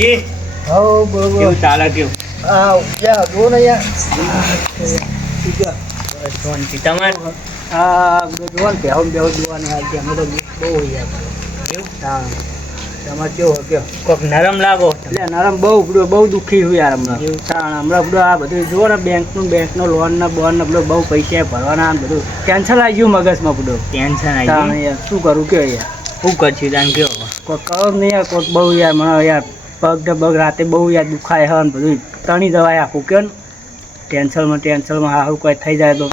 યાર રાતુજી હો બરોબર કેવું ચાલે કેવું આ યા જો ને યાર શાંતિ તમારે? આ બધું જોવા ને બેહો જોવાની હાલ અમે તો બહુ યાર કેવું હા. તમારે કેવું કોક નરમ લાગો? એટલે નરમ બહુ બધું બહુ દુઃખી છું યાર હમણાં? તાણ હમણાં બધું આ બધું જુઓ ને બેંકનું બેંકનો લોન ને બોન ને બધું બહુ પૈસા ભરવાના બધું. ટેન્શન આવી ગયું મગજમાં બધું. ટેન્શન આવી ગયું? શું કરું કે યાર? શું કરશું તાન કેવો કોઈ કરો નહીં યાર કોઈક બહુ યાર મને યાર પગ પગ રાતે બહુ યાર દુખાય હે ને બધું તણી જવાય આખું ને ટેન્શનમાં ટેન્શનમાં આવું કોઈ થઈ જાય તો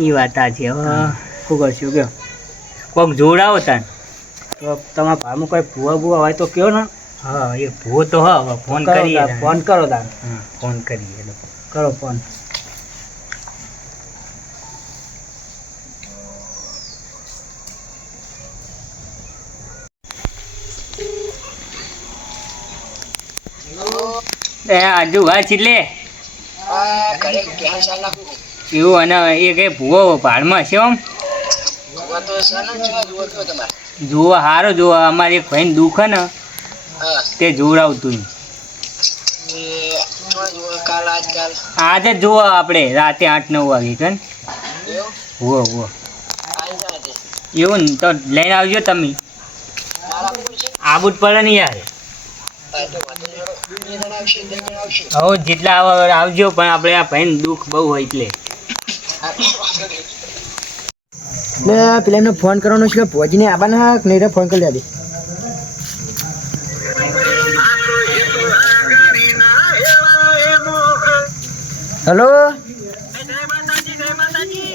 એ વાત સાચી હવે શું કરશું કયો કોક જોડાવો તાન તો તમારા ભાઈમાં કોઈ ભૂવા ભૂવા હોય તો કયો ને? હા એ ભૂવો તો હા ફોન કરીએ ફોન કરો તાન હા ફોન કરીએ. કરો ફોન. એ આજુ વાત એટલે એવું અને એ કઈ ભૂવો ભાડમાં છે આમ જુઓ સારો જુઓ અમારે એક ભાઈને દુઃખ હે ને તે જોવડાવતું આજે જ જુઓ આપણે રાતે આઠ નવ વાગે કન હુઓ હુઓ એવું ને તો લઈને આવજો તમે. આબુ જ પડે ને યાર. હવે જેટલા આવો આવજો પણ આપણે આ ભાઈને દુઃખ બહુ હોય એટલે. ને પેલા એમને ફોન કરવાનો છે ભોજીને આવવાના હા નહીં ફોન કરી દે. હેલો?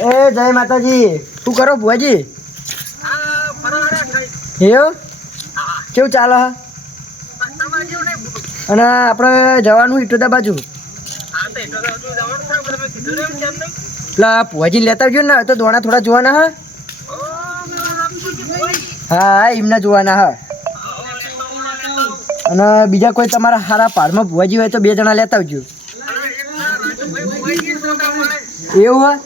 એ જય માતાજી. શું કરો ભુવાજી? એવું? કેવું ચાલે? હે? અને આપણે જવાનું ઇટોદા બાજુ. પેલા ભુવાજી લેતા આવજો ને તો દોણા થોડા જોવાના હા. હા એમને જોવાના હા. અને બીજા કોઈ તમારા હારા પાડમાં ભુવાજી હોય તો બે જણા લેતા આવજો. એવું હા?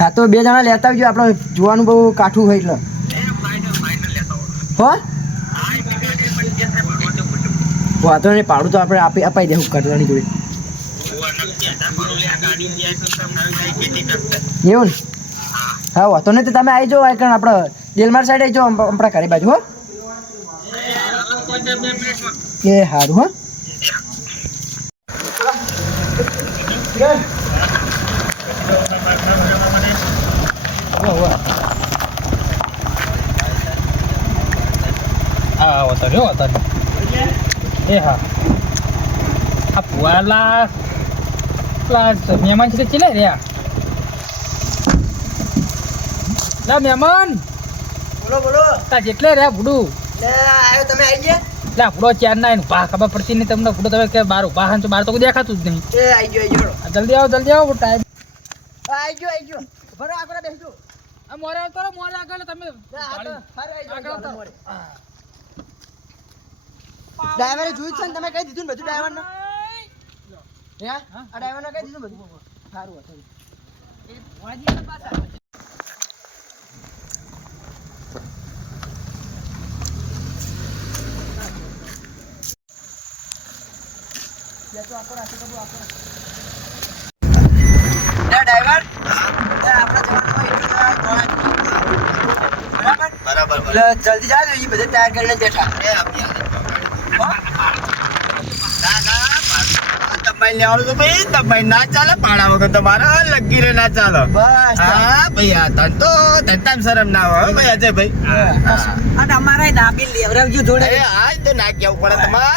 હા તો બે જણા લેતા આવજો આપણે જોવાનું બહુ કાઠું હોય એટલે. હો? વાંધો નહીં, પાડું તો આપણે આપી અપાઈ દેવું કરવાની જોડે. એવું ને? હા, વાંધો નહીં તો તમે આવી જાઓ, આ કારણ આપણે દેલમાર સાઈડ આવી જાઓ આપણા ઘરે બાજુ, હો. એ સારું હો. હા વાત જો વતન એ હા આ ફુવાલા પેલા મહેમાન છે તે ચીલે રહ્યા. લા મહેમાન. બોલો બોલો. તા જેટલે રહ્યા ભૂડું. આવ્યો તમે આવી ગયા? લા ભૂડો ચાર ના એનું ભા ખબર પડતી નહીં તમને ભૂડો તમે કે બાર ઊભા હન તો બાર તો દેખાતું જ નહીં એ આવી ગયો આવી ગયો જલ્દી આવો જલ્દી આવો ટાઈમ આવી ગયો આવી ગયો. ભરો આગળ બેસજો. આ મોરે તો મોરે આગળ તમે ડ્રાઈવરે જોયું છે ને તમે કઈ દીધું ને બધું ડ્રાઈવર ને? હે? આ ડ્રાઈવર ને કહી દીધું બધું? સારું હતું. ડ્રાઈવર બરાબર? પાછા જલ્દી જાય એ બધે તૈયાર કરીને બેઠા. દબાઈ પાડા તમારે આ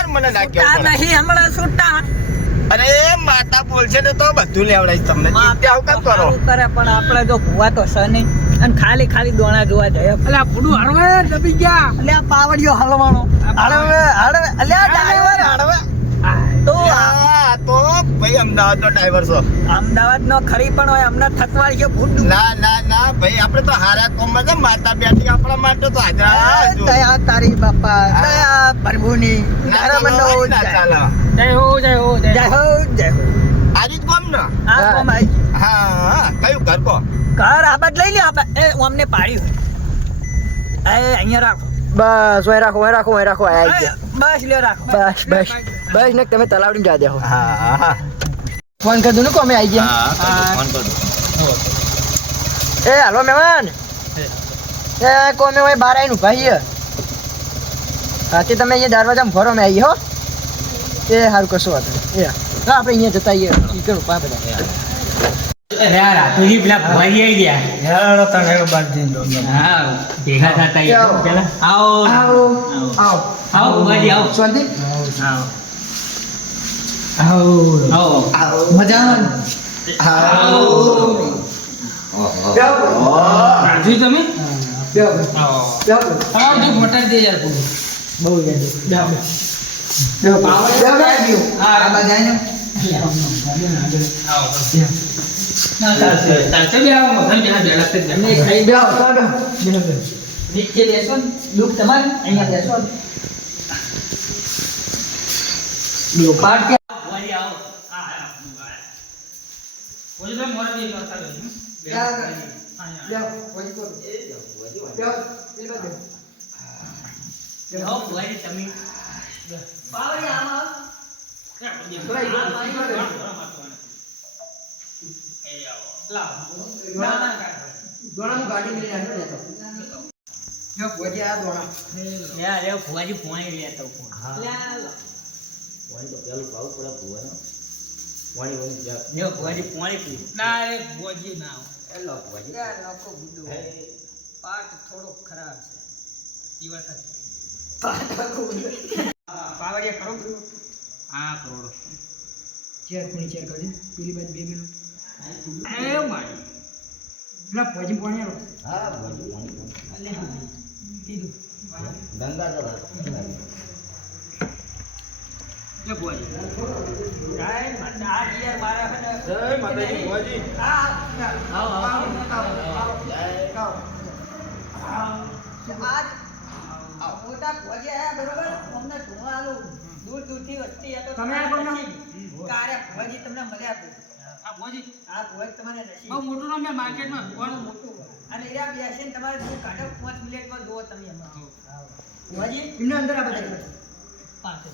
મને ના કેવું હમણાં છૂટા અરે માતા બોલશે ને તો બધું લેવડાય તમને આવું કામ કરો કરે પણ આપણે તો ભૂવા તો છે નહીં અને ખાલી ખાલી દોણા જોવા જાય પેલા ભૂડું હરવા દબી ગયા એટલે આ પાવડિયો હલવાનો હળવે હળવે અલ્યા ડ્રાઈવર હળવે તો આ તો ભાઈ અમદાવાદ નો ડ્રાઈવર છો. અમદાવાદ નો ખરી પણ હોય અમને થકવાડ છે ભૂંડ ના ના ના ભાઈ આપણે તો હારા કોમમાં છે માતા બેઠી આપણા માટે તો હાજર દયા તારી બાપા દયા પ્રભુની. ના ધર્મનો ચાલો, જય. હો જય હો જય જય હો. હો જય હો. આજે કોમ ને? આ કોમ આઈ હા હા કયું? ઘર કો? ઘર આબાદ લઈ લે આબાદ એ અમને પાડ્યું એ અહીંયા રાખો. બસ ઓય રાખો ઓય રાખો ઓય રાખો. આઈ ગયા. બસ લ્યો રાખો. બસ બસ. બસ ને તમે તલાવડી જા દેહો હા હા ફોન કર દઉં ને કોમે આઈ ગયા. હા ફોન કર એ હાલો મહેમાન. એ કોમે હોય બાર આવીને ભાઈ હાથી તમે અહીંયા દરવાજામાં ફરો મેં આવી હો. એ સારું કશું વાત એ હા આપણે અહીંયા જતા આવીએ ઈ કરું પા બધા. મટાડી દે યાર બહુ બેહો. હા. આ બાજુ જ તો નીચે બેસો દુઃખ તમારે અહીંયા બેસો ને. કે ભુવાજી આવો ઓલી ભાઈ મોર બી કરતા રહ્યો હમ? બે બેહો અહીંયા. બેહો ઓય કો બેહો પેલી બાજુ આવો ભુવાજી તમે એ. ના, ના, હું જો ભોજી આ એ ભુવાજી પોણી રહ્યા તો જો ભુવાજી પોણી પીવું ના, એ ભુવાજી ના આવો. પાટ થોડો ખરાબ છે. પાવડિયા કરો હા, કરોડ ચેર ખૂણી ચેર કરજે પેલી બાજુ બે મિનિટ એ મારી. પેલા ભોજી પાણી આવો એ ભુવાજી. કાંઈ માટે આ યાર મારા જય માતાજી. આ આવો મોટા ભોજે આયા બરોબર અમને ધોવા આલું દૂર દૂરથી વસ્તી હતો તમે આ કોણ? કારે ભોજી તમને મળ્યા છે આ ભોજ તમારે નસીબ. બહુ મોટું નામ છે માર્કેટમાં. બહુ મોટું અને એરા બેસીને તમારે દૂર કાઢો પાંચ મિનિટમાં જુઓ તમે એમાં. ભોજી એમને અંદર આ બધા પાસે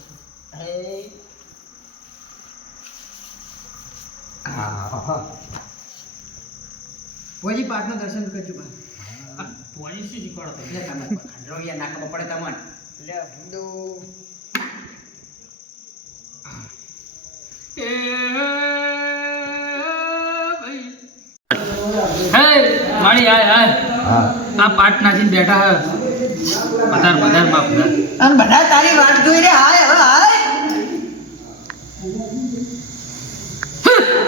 ભોજી પાટનું દર્શન કરજો બા. શું શીખવાડો તમે? યાર પડે તમને. એટલે ભૂંડો એ માળી આય આય. આ પાટ નાખીને બેઠા હે. પધાર પધારમાં પધાર. આમ બધા તારી વાત જોઈ રે હાય હવે હાય.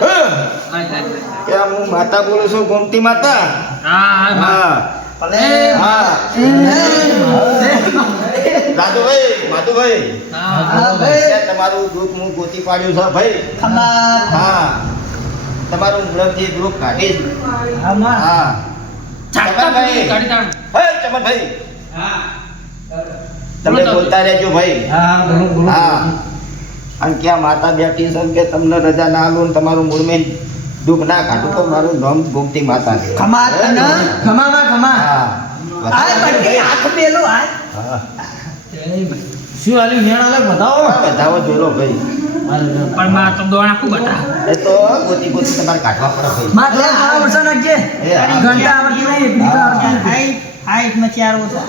આય, આય, આય. ક્યાં હું માતા બોલું છું ગોમતી માતા? હા હા હા. ભલે. હા. રાજુભાઈ માધુભાઈ. હા હા ભાઈ. તમારું દુઃખ હું ગોતી પાડ્યું છે ભાઈ. હા. તમારું મુરબજી દુઃખ કાઢીશ આમાં હા ચમનભાઈ. કાઢી તાણ. હે ચમનભાઈ. હા. તમે તો. બોલતા રહેજો ભાઈ. હા અને ક્યાં માતા બેઠી છે કે તમને રજા ના આલું ને તમારું મૂળમેન દુઃખ ના કાઢું તો મારું નામ ગોમતી માતા છે ખમા તને ખમામાં ખમા. હા. આ બધી આખ પેલું આ. હા. શું આલ્યું નેણ અલગ બતાવો. બતાવો જોલો ભાઈ. પણ માં તો દોણા ખૂબ હતા. એ તો ગોતી ગોતી તમારે કાઢવા પડે ભાઈ. માં લે આ વર્ષ નાખજે. ઘંટા આવડતી નહીં એટલી આવડતી નથી. હાય હાયમાં ચાર ઓછા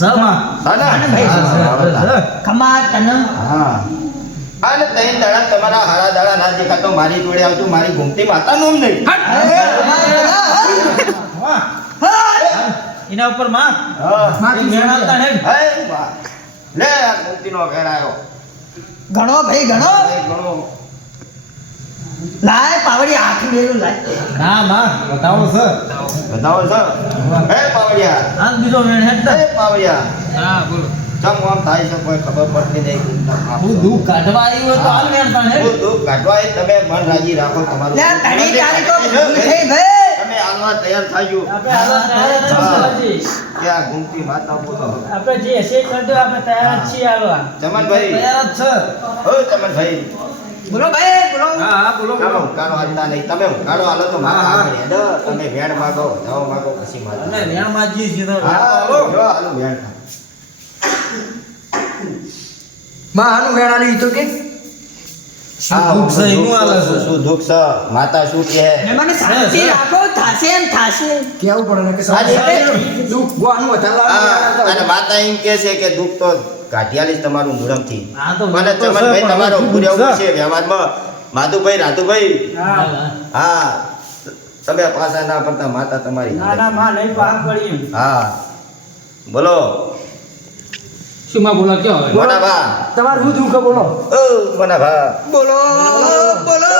સમાં હા ને? ભાઈ, હા, ખમા તને. હા. અને તઈ દાડા તમારા હારા દાડા ના દેખાતો મારી જોડે આવતું મારી ગુમતી માતા નું નહીં. એના ઉપરમાં. હા. માં તું નહીં. લે આ ગોમતી નો ઘેર આવ્યો. ઘણો ભાઈ ઘણો લાય પાવડી હાથ મેલું લાય. ના માં બતાવો સર બતાવો સર હે પાવડિયા. આ બીજો મેણ હેડતા હે પાવડિયા. હા બોલો. ચમ આમ થાય છે કોઈ ખબર પડતી નહીં. હું દુઃખ કાઢવા હોય તો હાલ ને? હું દુઃખ કાઢવા તમે મન રાજી રાખો તમારું. લે તણી તારી તો થઈ ભાઈ તમે હાલવા તૈયાર થાજો આપણે હાલવા તૈયાર છીએ ક્યાં ગુમતી માતા બોલો આપણે જે હશે એ કરજો આપણે તૈયાર જ છીએ હાલવા. ચમનભાઈ. તૈયાર જ છે. ઓ ચમનભાઈ. બોલો ભાઈ બોલો. હા હા બોલો બોલો. કાળો હાલતા નહીં. તમે કાળો હાલો તો માતા આગળ હેડો. તમે વેણ માગો જાઓ માગો પછી માતા હા જો હાલો વેણમાં આનું વેણ આલી તો કે. હા, છે માતા શું કહે? શાંતિ રાખો થાશે એમ થાશે. કેવું પડે કે. અને માતા એમ કે છે કે દુઃખ તો કાઢિયાલીશ તમારું મુરમથી મને ચમનભાઈ તમારો છે વ્યવહારમાં? માધુભાઈ રાધુભાઈ? હા તમે પાછા ના પડતા માતા તમારી હા. બોલો. શું માં બોલા કયો હવે? મોના ભા તમારું શું દુઃખ બોલો. ઓ મોના ભા બોલો બોલો.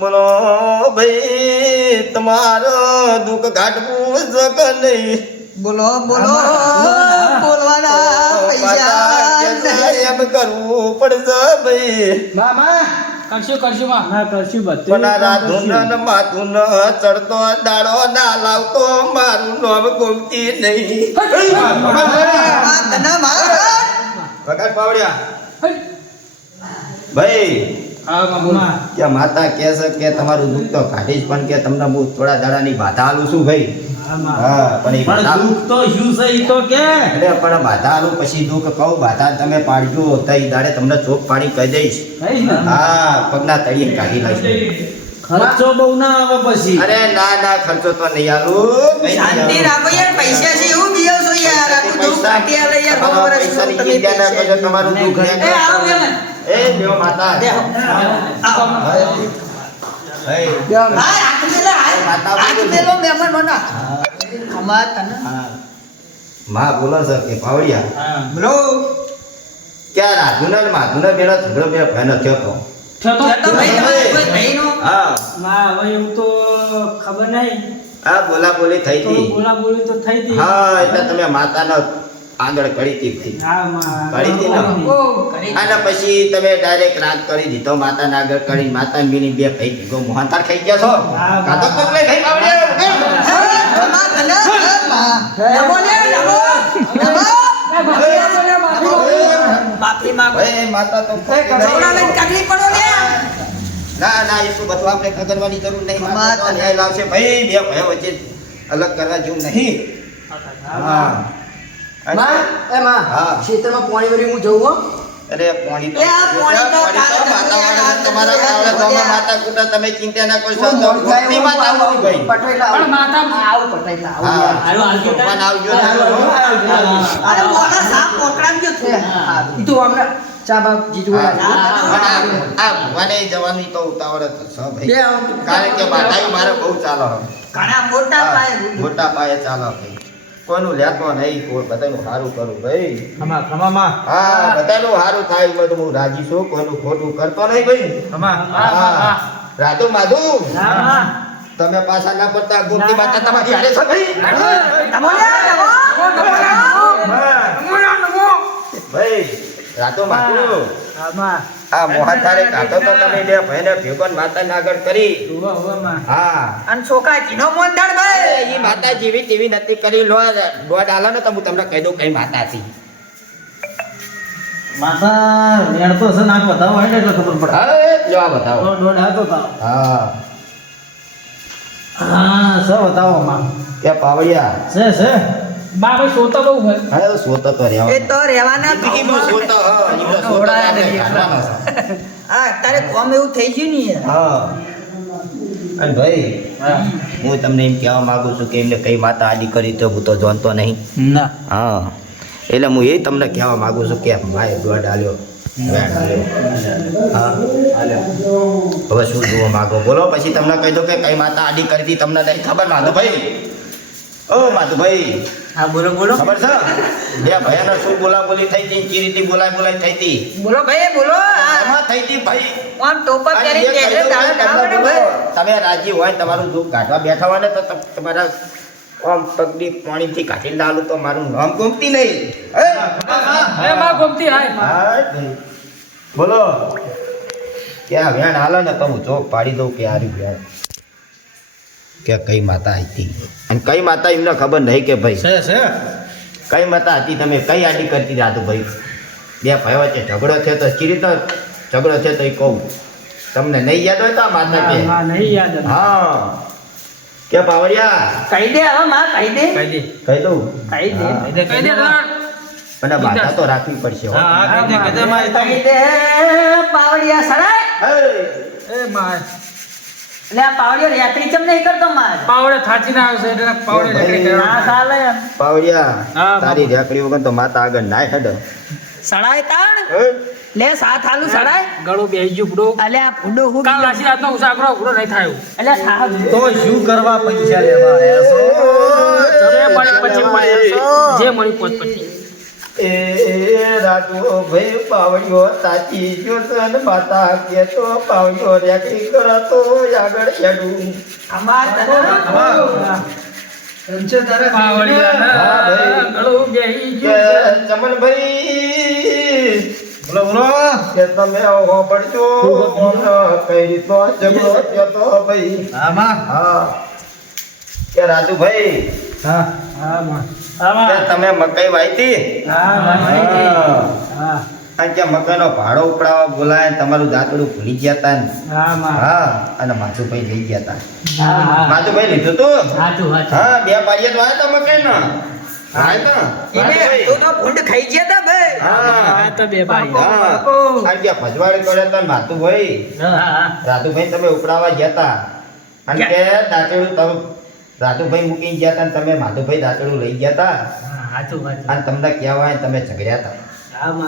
બોલો ભાઈ તમારો દુઃખ કાઢવું જક નહીં. બોલો બોલો બોલવાના પૈસા એમ કરવું પડશે ભાઈ. મામા કરશું કરશું માં. હા કરશું પણ આ રાધુન ને માથું ન ચડતો દાડો ના લાવતો મારું નામ ગોમતી નહીં. આ પાવડ્યા પાવડિયા ભાઈ કે માતા કે છે કે તમારું દુઃખ તો કાઢીશ પણ કે તમને હું થોડા દાડાની બાધા આલું છું ભાઈ. હા પણ એ તો શું છે ઈ તો કે. અરે પણ બાધા આલું પછી દુઃખ કહું બાધા તમે પાડજો તો દાડે તમને ચોક પાડી કહી દઈશ. હા પગના તળિયે કાઢી લઈશ ખર્ચો બહુ ના આવે પછી. અરે ના ના ખર્ચો તો નહીં આલું શાંતિ રાખો યાર પૈસા છે એવું બીઓ છો યાર આટલું દુઃખ કાઢી આલે યાર બહુ વર્ષ તમે ચિંતા ના કરજો, પૈસા તમારું દુઃખ એ આવો એ દેવ માતા. માં બોલો સર કે પાવડિયા. બોલો. ક્યાં રાજુના ને માધુના બેના ઝઘડો બે ભાઈનો થયો તો? થયો તો. ભાઈ તમારો કોઈ ભાઈનો? હા. માં હવે એવું તો ખબર નહીં. હા બોલા બોલી થઈ તો હતી. બોલા બોલી તો થઈ હતી. હા એટલે તમે માતાનો આગળ ને? ઓ કરી અને પછી તમે ડાયરેક્ટ રાગ કરી દીધો માતાના આગળ કરી માતા બીની બે ભાઈ ભેગો મોહનતા ખાઈ ગયા છો? કાં તો ખાઈ તો ના? ના એ શું બધું આપણે ખગરવાની જરૂર નહીં. ન્યાય લાવશે. ભાઈ બે ભાઈ વચ્ચે અલગ કરવા જેવું નહીં. હા. માં એ માં હા. ખેતરમાં પાણી ભરી હું જઉં હો. અરે પોણી તો એ તો પોણી માતા તમે તમારા યાર ગામમાં માતા કુટા તમે ચિંતા ના કરશો. તો માતા આવું. પણ માતા- આવું આવું. હાલો, આવજો અરે સાપ ઈ ચા બાપ જીજુ. પણ આ- આ જવાની તો ઉતાવળ જ છે બે ભાઈ કારણ કે માતાએ મારે બહુ ચાલો ઘણા મોટા પાયે મોટા પાયે ચાલો ભાઈ. કોઈનું લેતો નહીં? કોઈ બધાનું સારું કરું ભાઈ. ખમા ખમા માં હા બધાનું સારું થાય એમાં બધું હું રાજી છું કોઈનું ખોટું કરતો નહીં ભાઈ. ખમા હા રાધુ માધુ. તમે પાછા ના પડતા ગોમતી માતા તમારી હારે છે ભાઈ. ભાઈ રાધુ માધુ. હા આ મોહનથાળે કાતો તો તમે બે ભાઈને ભેગોન માતા આગળ કરી. હુવા હુવા માં હા. અન છોકા જીનો મોંધાડ ભાઈ ઈ માતા જીવી તેવી નથી કરી. લો દોડ આલો ને તો હું તમને કહી દઉં કઈ માતા હતી માતા વેણ તો છે નાક બતાવો એટલે એટલે ખબર પડે. હવે જો બતાવો તો દોઢ હાથો થાવ હા. હા સ બતાવો માં કે પાવડિયા. છે છે બા ભાઈ સોતા બહુ હોય. હા તો. એ તો રહેવાના સોતો, સોતો તારે કોમ એવું થઈ ગયું ને હા. અને ભાઈ હું. તમને એમ કહેવા માંગુ છું કે એમને કઈ માતા આડી કરી તો હું તો જાણતો નહીં. ના. હા. એટલે હું એ તમને કહેવા માંગુ છું કે ભાઈ દોડ આલ્યો. હવે શું જોવા માંગો? બોલો પછી તમને કહી દો કે કઈ માતા આડી કરી હતી તમને નહીં ખબર? માધુભાઈ. ઓ માધુભાઈ. હા બોલો બોલો. ખબર છે? બે ભાઈઓને શું બોલા બોલી થઈ હતી ચી રીતે બોલાય બોલાય થઈ હતી? બોલો ભાઈ બોલો. આમાં થઈ હતી ભાઈ. આમ ટોપર પહેરી કે પડે બોલો, ભાઈ તમે રાજી હોય તમારું દુઃખ કાઢવા બેઠા હોય ને તો તમ- તમારા આમ પગની પાણીથી કાઢીને ડાલું તો મારું નામ ગમતી નહીં. હે? હે માં ગમતી હાય બોલો. કે આ વેણ હાલે ને તો હું ચોક પાડી દઉં કે આરી વેણ કે કઈ માતા હતી? અને કઈ માતા એમને ખબર નહીં કે ભાઈ? છે છે. કઈ માતા હતી તમે? કઈ આડી કરતી રાધુ ભાઈ? બે ભાઈ વચ્ચે ઝઘડો થયો તો ચી રીતે ઝઘડો છે તો કહું. તમને નહીં યાદ હોય તો આ માતા કે હા નહીં યાદ હા. કે પાવડિયા કહી દે હવે માં કહી દે. કહી દે. કહી દઉં? કહી દે. કહી દે કહી દે. અને બાધા તો રાખવી પડશે હા. કહી દે પાવડિયા સડાય હે! એ માર એટલે આ પાવડિયો યાત્રી ચમ નહીં કરતો માર? પાવડે થાચીને આવશે એટલે પાવડે રેકડી ના કરવા. ચાલે એમ પાવડિયા તારી રેકડી વગર તો માતા આગળ નાય હેડ. સડાય તાણ? લે સાથ હાલુ સડાય? ગળું બેહી ગયું પૂડું. અલે આ ફૂડો હું કાલ રાશિ રાતનો ઉસાકરો પૂરો નહીં થાય. અલે સાહેબ તો શું કરવા પૈસા લેવા જે મળી પછી મળે. જે મળી પોત પછી. એ રાજુ ભાઈ. પાવડિયો તાચી ગયો માતા કે તો પાવડિયો રેકડી કરતો આગળ હેડું અમાર રાજુભાઈ હા હા, માં. તમે મકાઈ વાઈતી હા, માં. હા. અને કે મકાઈનો ભાડો ઉપડાવવા બોલાય ને તમારું દાંતડું ભૂલી ગયા તા ને. હા, માં. હા અને માધુભાઈ લઈ ગયા તા. માધુભાઈ લીધું તું. હા બે પાડીએ તો આવ્યા તા મકાઈ નો હા તો? એને તું તો ભૂંડ ખાઈ ગયા તા બે હા, હા તો બે ભાઈ. હા. અને કે ભજવાડી કર્યા તા ને માધુભાઈ. હા, હા. રાધુભાઈ તમે ઉપડાવા ગયા તા. અને કે દાંતડું તમે રાધુભાઈ મૂકીને ગયા તા તમે માધુભાઈ દાંતડું લઈ ગયા તા? હા, હાચું, હાચું. અને તમને કહેવાય તમે ઝઘડ્યા હતા.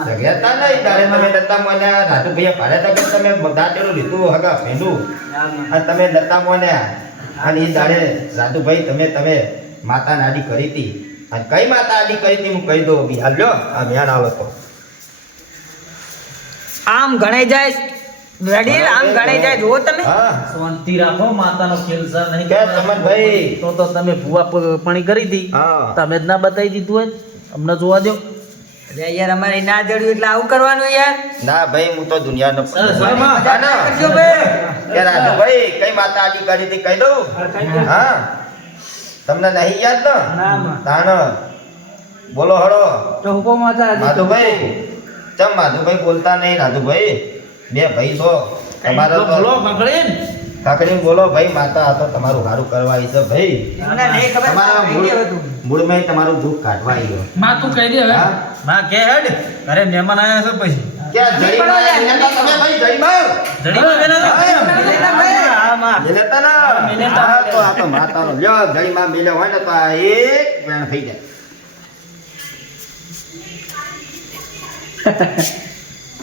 ઝઘડ્યા તા નહીં ત્યારે તમે દત્તા મોને રાધુભાઈએ પાડ્યા તા કે તમે દાંતડું લીધું હગા ભેંડું? અને તમે દત્તા મોને અને એ દાડે રાધુભાઈ તમે તમે માતા નાડી કરી હતી અને કઈ માતા આડી કરી હતી હું કહી દઉં બી હાલ્યો આ મેણ આવો તો. આમ ગણાઈ જાય રેડી આમ ગણાઈ જાય જુઓ તમે. શાંતિ રાખો માતાનો ખેલ છે નહીં કે ભાઈ. તો તો તમે ભૂવા પ- કરી હતી તમે જ ના બતાવી દીધું હોય અમને જોવા દો અરે યાર અમારે ના જડ્યું એટલે આવું કરવાનું યાર. ના ભાઈ હું તો દુનિયાનો કરજો કે રાજુભાઈ કઈ માતા આડી કરી હતી કહી દઉં? હા, દે. તમને નહીં યાદ ને? ના, તાણ. બોલો હળો. તો હુકમ હતા હજી તો. માધુભાઈ ચમ માધુભાઈ બોલતા નહીં રાજુભાઈ બે ભાઈ છો તમારો તો બોલો પકડીને કાકડી બોલો ભાઈ માતા આ તો તમારું હારું કરવા આવી છે ભાઈ. તમને નહીં ખબર તમારા મૂળ મૂળમાં તમારું દુઃખ કાઢવા આવ્યો. માં તું કહી દે હવે. મા કે હેડ અરે મહેમાન આયા છે પછી. ક્યાં તમે ભાઈ જડીમાં જડીમાં બેના તો લેતા હા, માં. લેતા ના? મિલેતા. હા તો આ તો માતાનો લ્યો જડીમાં મિલે હોય ને તો આ એક વેણ થઈ જાય.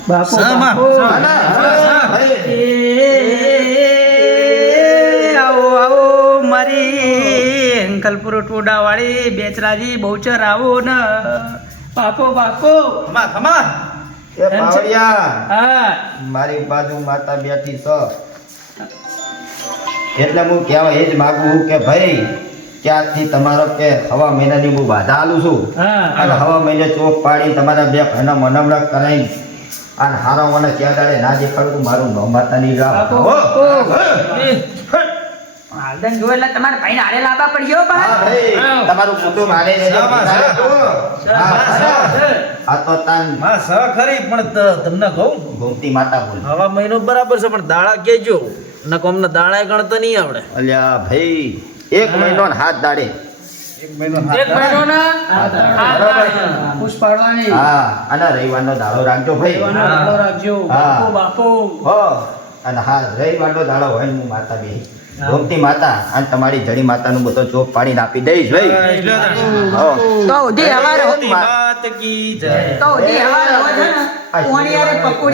બાપુ? બાપુ. હા ના, હા, આવો આવો મારી અંકલપુર ટોડાવાળી બેચરાજી બહુચર આવો ને. બાપો બાપો. ખમા ખમા. એ પાવડિયા. હા. મારી બાજુ માતા બેઠી છો. એટલે હું કહેવા એ જ માગું કે ભાઈ ક્યાંથી તમારો કે હવા મહિનાની હું બાધા આલું છું? અને હવા મહિને ચોક પાડી તમારા બે ભાઈના મનમણા કરાઈ અને હારો મને ત્યાં દાડે ના દેખાડું મારું નો માતાની રાહ હો. હાલદન જો એટલે તમારે ભાઈને હારે લાવવા પડશે બા. હા ભાઈ હા. તમારું કુટુંબ હારે રહેજો. શાબાશ, હા, શાબાશ. હા. આ તો તાનમાં સ ખરી પણ તમને કહું? ગોમતી માતા બોલ. હવા મહિનો બરાબર છે પણ દાડા કેજો નકો અમને દાડા ગણતા નહીં આવડે. અલ્યા ભાઈ એક મહિનો હાથ દાડે. એક જડી ના માતા તમારી માતાનું બધો ચોપ પાડીને આપી દઈશ ભાઈ.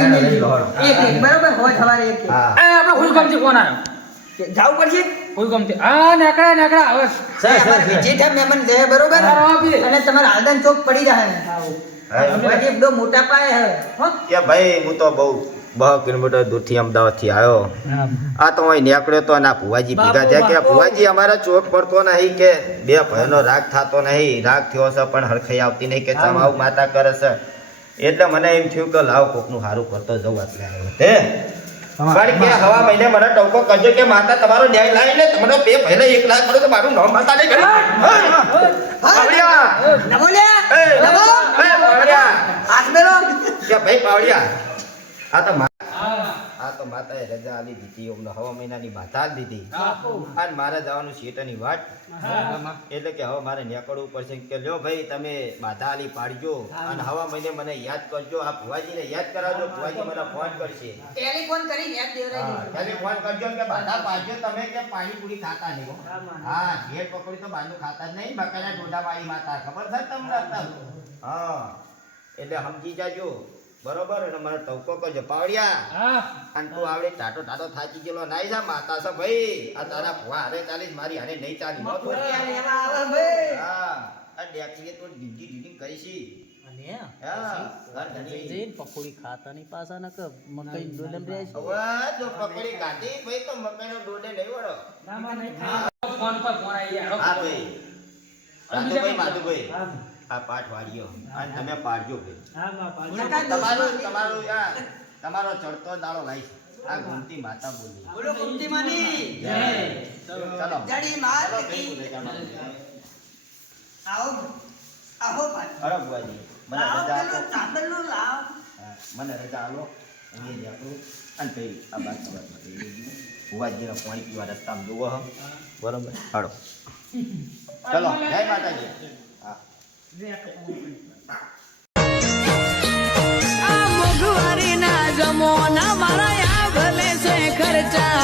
ને. બરોબર? જાવું પડશે? હુકમથી આ નેકળા નેકળા સર સર બીજી ટાઈમ મહેમાન છે બરોબર? અને તમારે આલદન ચોક પડી જાય. બહુ મોટા પાયે હે ભાઈ હું તો બહુ બહુ કિલોમીટર દૂરથી અમદાવાદથી આવ્યો. આ તો અહીં નીકળ્યો તો ના ભુવાજી ભેગા થયા કે ભુવાજી અમારા ચોક પડતો નહીં કે બે ભાઈનો રાગ થતો નહીં. રાગ થયો છે પણ હરખાઈ આવતી નહીં કે ચમ આવું માતા કરે છે. એટલે મને એમ થયું કે લાવ કોકનું સારું કરતો જવું એટલે આવ્યો. પણ કે હવા મહિને મને ટોકો કરજો કે માતા તમારો ન્યાય લાવીને તમારો બે ભાઈને એક લાખ કરો તો મારું નામ માતા નહીં કરી. પાવડિયા. હાથ મેલો કે ભાઈ પાવડિયા આ તો મા- માતાએ રજા આલી દીધી અમને હવા મહિનાની માથા આલી દીધી. અને મારે જવાનું શેઠની વાટ એટલે કે હવે મારે નીકળવું પડશે કે લ્યો ભાઈ તમે બાધા આલી પાડજો. અને હવા મહિને મને યાદ કરજો. આ ભુવાજીને યાદ કરાવજો. ભુવાજી મને ફોન કરશે. ટેલિફોન કરી યાદ દેવરાજી હા, ફોન કરજો કે બાધા પાડજો તમે કે પાણીપુરી ખાતા નહીં હા. ઘેર પકડી તો બહારનું ખાતા જ નહીં. મકાના ડોડાવાળી માતા ખબર છે તમને? હા. એટલે સમજી જાજો. બરોબર અને મને ટવકો કરજો. પાવડિયા. હા. અને તું આવડે ટાટો ટાટો થાકી ગયેલો. નાઈ જા માતા છે ભાઈ? આ તારા ભુવા હારે ચાલીસ મારી હારે નહીં ચાલી હો તું. હા આ ડેકીએ તું ડીડી ડીડી કરીશી. હા ઘર ધણી. પકોડી ખાતા નહીં પાછા નક મકઈ ડોલમ રહે હવે જો પકોડી ખાતી ભાઈ તો મકાઈનો ડોડે નહીં વળો. ફોન પર ફોન આવી ગયા હા ભાઈ. માધુભાઈ આ પાઠ વાળીઓ અને તમે પાડજો તમારો તમારું તમારું આ તમારો ચડતો દાડો ભાઈ આ ગુમતી માતા બોલી. બોલો ગુમતી માની. ચલો. જડી માત કી. આવો આવો અરે બુઆજી મને રજા આપો. લાવો. મને રજા આલો એને જ આપણું અને પછી આ બાદ ખબર બુઆજીને પાણી પીવા રસ્તામાં જોવો હ. બરોબર? હાડો ચલો જય માતાજી. આ મોઘવારીના જમોના મારા આ ભલે છે ખર્ચા.